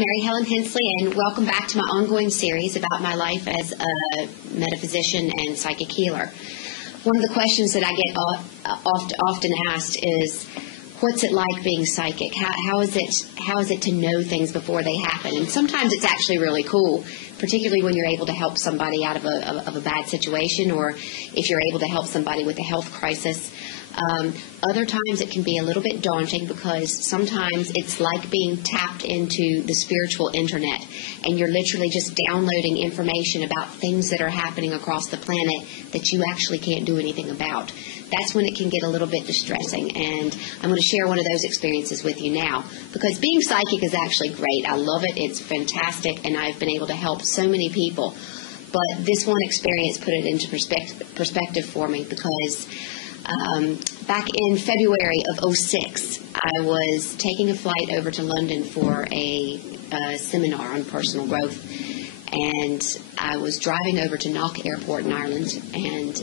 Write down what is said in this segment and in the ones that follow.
Mary Helen Hensley, and welcome back to my ongoing series about my life as a metaphysician and psychic healer. One of the questions that I get often asked is, what's it like being psychic? How is it to know things before they happen? And sometimes it's actually really cool, particularly when you're able to help somebody out of a bad situation, or if you're able to help somebody with a health crisis. Other times it can be a little bit daunting, because sometimes it's like being tapped into the spiritual internet, and you're literally just downloading information about things that are happening across the planet that you actually can't do anything about. That's when it can get a little bit distressing, and I'm going to share one of those experiences with you now, because being psychic is actually great. I love it. It's fantastic, and I've been able to help so many people. But this one experience put it into perspective for me, because back in February of '06, I was taking a flight over to London for a seminar on personal growth, and I was driving over to Knock Airport in Ireland, and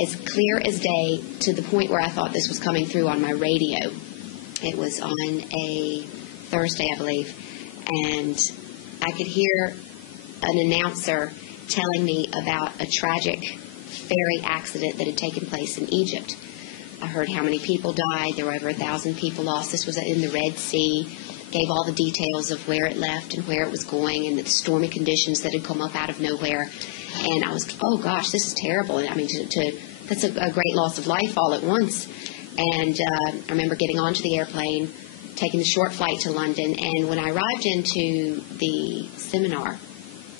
as clear as day, to the point where I thought this was coming through on my radio. It was on a Thursday, I believe, and I could hear an announcer telling me about a tragic ferry accident that had taken place in Egypt. I heard how many people died. There were over 1,000 people lost. This was in the Red Sea. Gave all the details of where it left and where it was going, and the stormy conditions that had come up out of nowhere. And I was, oh gosh, this is terrible. I mean, that's a great loss of life all at once. And I remember getting onto the airplane, taking the short flight to London, and when I arrived into the seminar,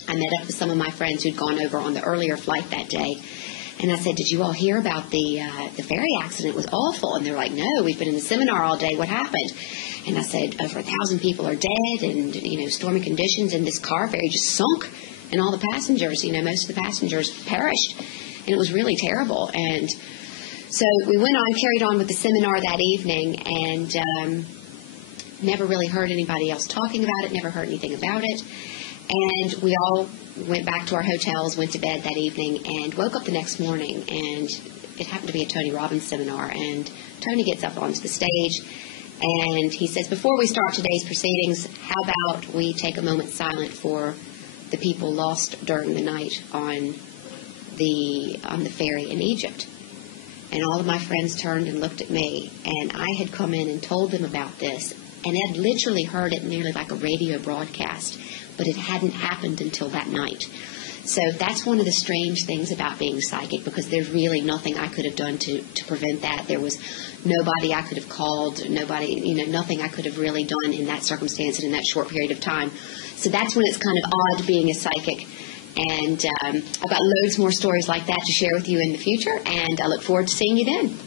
I met up with some of my friends who'd gone over on the earlier flight that day. And I said, did you all hear about the ferry accident? It was awful. And they're like, no, we've been in the seminar all day. What happened? And I said, over 1,000 people are dead, and, stormy conditions, and this car ferry just sunk, and all the passengers, most of the passengers perished. And it was really terrible. And so we went on, carried on with the seminar that evening, and never really heard anybody else talking about it, never heard anything about it. And we all went back to our hotels, went to bed that evening, and woke up the next morning, and it happened to be a Tony Robbins seminar. And Tony gets up onto the stage, and he says, before we start today's proceedings, how about we take a moment silent for the people lost during the night on the ferry in Egypt. And all of my friends turned and looked at me, and I had come in and told them about this, and had literally heard it nearly like a radio broadcast, but it hadn't happened until that night. So that's one of the strange things about being psychic, because there's really nothing I could have done to prevent that. There was nobody I could have called, nothing I could have really done in that circumstance and in that short period of time. So that's when it's kind of odd being a psychic. And I've got loads more stories like that to share with you in the future, and I look forward to seeing you then.